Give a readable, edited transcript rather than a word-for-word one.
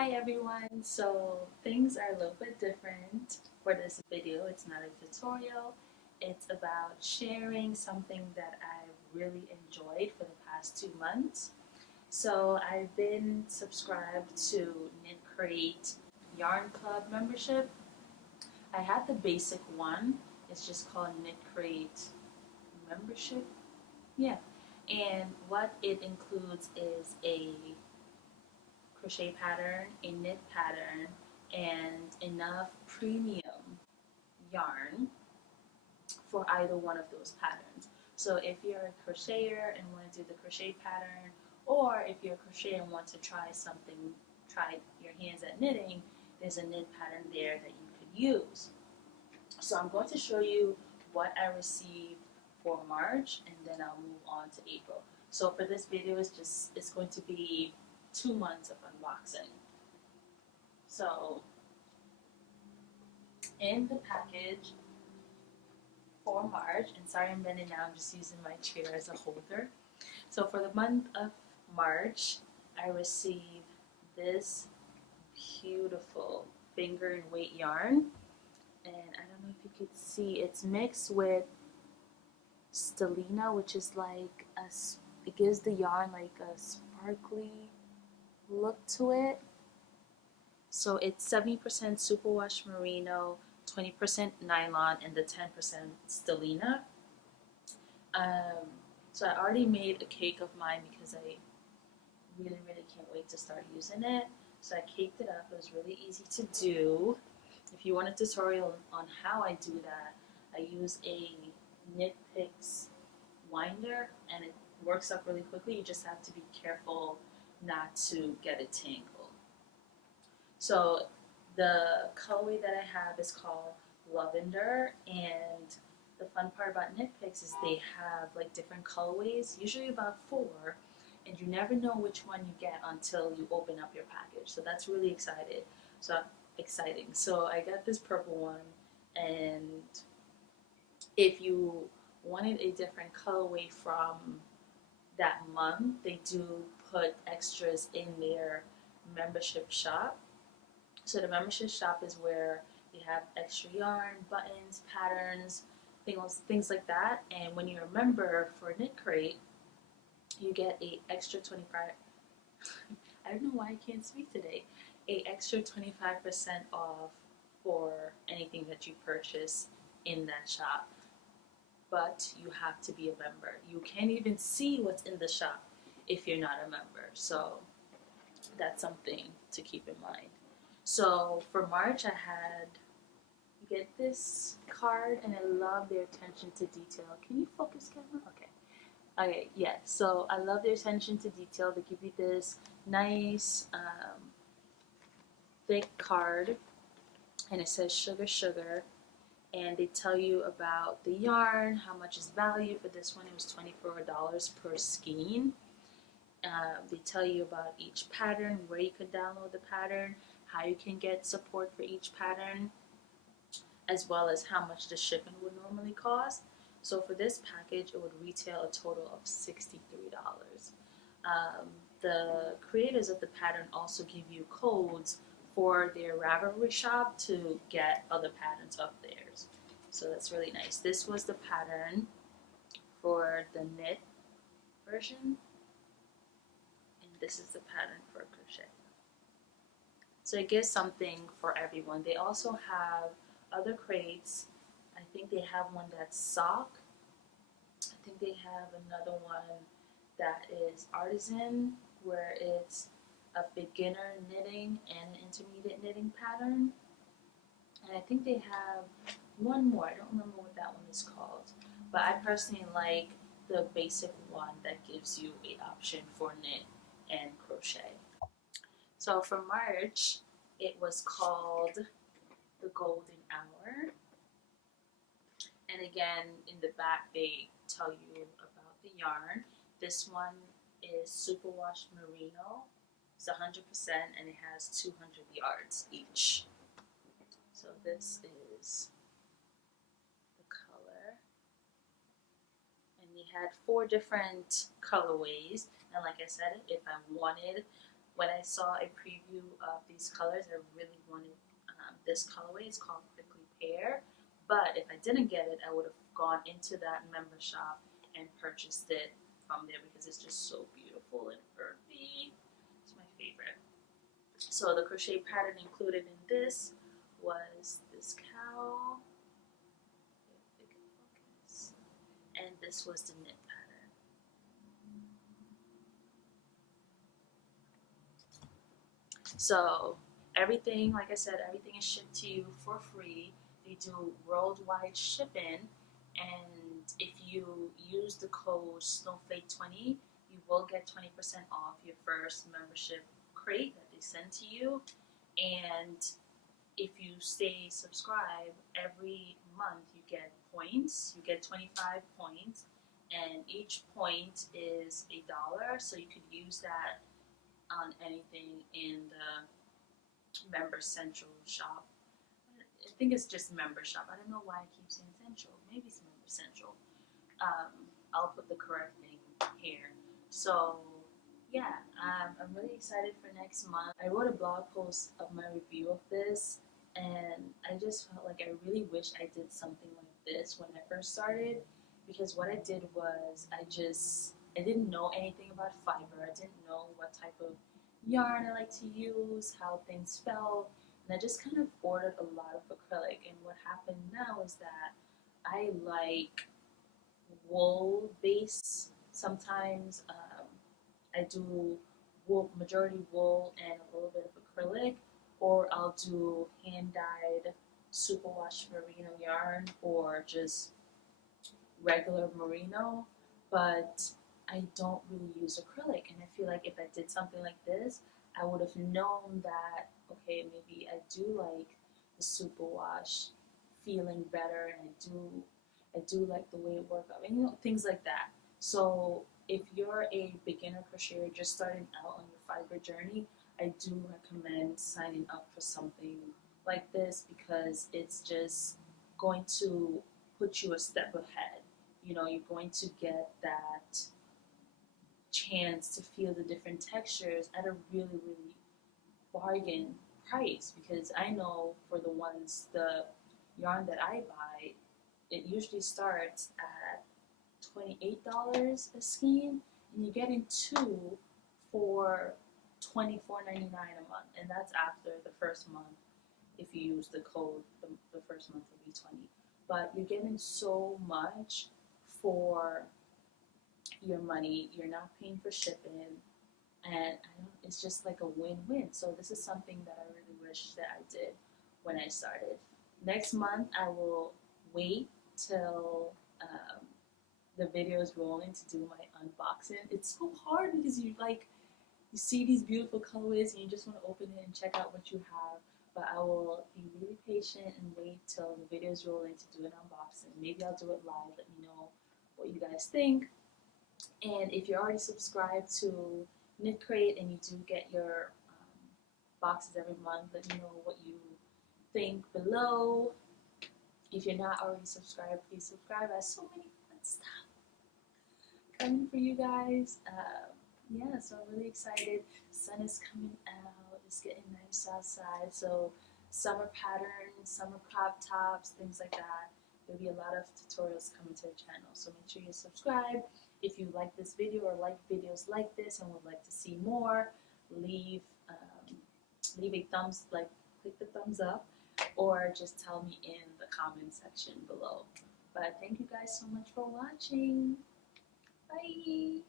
Hi everyone, so things are a little bit different for this video. It's not a tutorial, it's about sharing something that I've really enjoyed for the past 2 months. So I've been subscribed to Knitcrate Yarn Club membership. I had the basic one, it's just called Knitcrate membership. Yeah, and what it includes is a crochet pattern, a knit pattern, and enough premium yarn for either one of those patterns. So if you're a crocheter and want to do the crochet pattern, or if you're a crocheter and want to try something, try your hands at knitting, there's a knit pattern there that you could use. So I'm going to show you what I received for March, and then I'll move on to April. So for this video, it's going to be 2 months of unboxing. So in the package for March, and sorry I'm bending now, I'm just using my chair as a holder. So for the month of March, I received this beautiful finger and weight yarn. And I don't know if you could see, it's mixed with stellina, which is like it gives the yarn like a sparkly look to it. So it's 70% superwash merino, 20% nylon, and the 10% stellina. So I already made a cake of mine because I really can't wait to start using it. So I caked it up. It was really easy to do. If you want a tutorial on how I do that, I use a Knit Picks winder and it works up really quickly. You just have to be careful not to get it tangled. So the colorway that I have is called Lavender, and the fun part about Knit Picks is they have like different colorways, usually about 4, and you never know which one you get until you open up your package. So that's really exciting. So I got this purple one, and if you wanted a different colorway from that month, they do put extras in their membership shop. So the membership shop is where you have extra yarn, buttons, patterns, things like that. And when you're a member for Knitcrate, you get a extra 25. I don't know why I can't speak today. A extra 25% off for anything that you purchase in that shop. But you have to be a member. You can't even see what's in the shop if you're not a member. So that's something to keep in mind. So for March, I had get this card, and I love their attention to detail. Can you focus, camera? Okay, yeah. So I love their attention to detail. They give you this nice thick card, and it says sugar, sugar, and they tell you about the yarn, how much is value for this one. It was $24 per skein. They tell you about each pattern, where you could download the pattern, how you can get support for each pattern, as well as how much the shipping would normally cost. So for this package, it would retail a total of $63. The creators of the pattern also give you codes for their Ravelry shop to get other patterns of theirs. So that's really nice. This was the pattern for the knit version, and this is the pattern for crochet. So it gives something for everyone. They also have other crates. I think they have one that's sock. I think they have another one that is artisan, where it's a beginner knitting and intermediate knitting pattern. And I think they have one more. I don't remember what that one is called. But I personally like the basic one that gives you an option for knit and crochet. So for March, it was called the Golden Hour. And again, in the back, they tell you about the yarn. This one is superwash merino. It's 100% and it has 200 yards each. So this is the color. And we had 4 different colorways. And like I said, if I wanted when I saw a preview of these colors, I really wanted this colorway. It's called Prickly Pear. But if I didn't get it, I would have gone into that member shop and purchased it from there because it's just so beautiful and earthy. It's my favorite. So the crochet pattern included in this was this cowl, and this was the knit pattern. So everything, like I said, everything is shipped to you for free. They do worldwide shipping, and if you use the code Snowflake20, you will get 20% off your first membership crate that they send to you. And if you stay subscribed, every month you get points. You get 25 points, and each point is $1, so you could use that on anything in the Member Central shop. I think it's just Member Shop. I don't know why I keep saying Central. Maybe it's Member Central. I'll put the correct name here. So yeah, I'm really excited for next month. I wrote a blog post of my review of this, and I just felt like I really wish I did something like this when I first started, because what I did was I didn't know anything about fiber. I didn't know what type of yarn I like to use, how things felt, and I just kind of ordered a lot of acrylic. And what happened now is that I like wool base. Sometimes I do wool, majority wool and a little bit of acrylic, or I'll do hand dyed superwash merino yarn or just regular merino, but I don't really use acrylic. And I feel like if I did something like this, I would have known that, okay, maybe I do like the superwash feeling better, and I do like the way it works out, and things like that. So if you're a beginner crocheter just starting out on your fiber journey, I do recommend signing up for something like this, because it's just going to put you a step ahead. You're going to get that chance to feel the different textures at a really, really bargain price, because I know for the yarn that I buy, it usually starts at $28 a skein, and you're getting two for $24.99 a month, and that's after the first month. If you use the code, the first month will be 20. But you're getting so much for your money. You're not paying for shipping, and it's just like a win-win. So this is something that I really wish that I did when I started. Next month I will wait till the video is rolling to do my unboxing. It's so hard because you see these beautiful colorways and you just want to open it and check out what you have. But I will be really patient and wait till the video is rolling to do an unboxing. Maybe I'll do it live. Let me know what you guys think. And if you're already subscribed to Knitcrate and you do get your boxes every month, let me know what you think below. If you're not already subscribed, please subscribe. I have so many fun stuff coming for you guys. Yeah, so I'm really excited. Sun is coming out. It's getting nice outside. So summer patterns, summer crop tops, things like that. There'll be a lot of tutorials coming to the channel. So make sure you subscribe. If you like this video or like videos like this and would like to see more, leave a thumbs, click the thumbs up, or just tell me in the comment section below. But thank you guys so much for watching. Bye.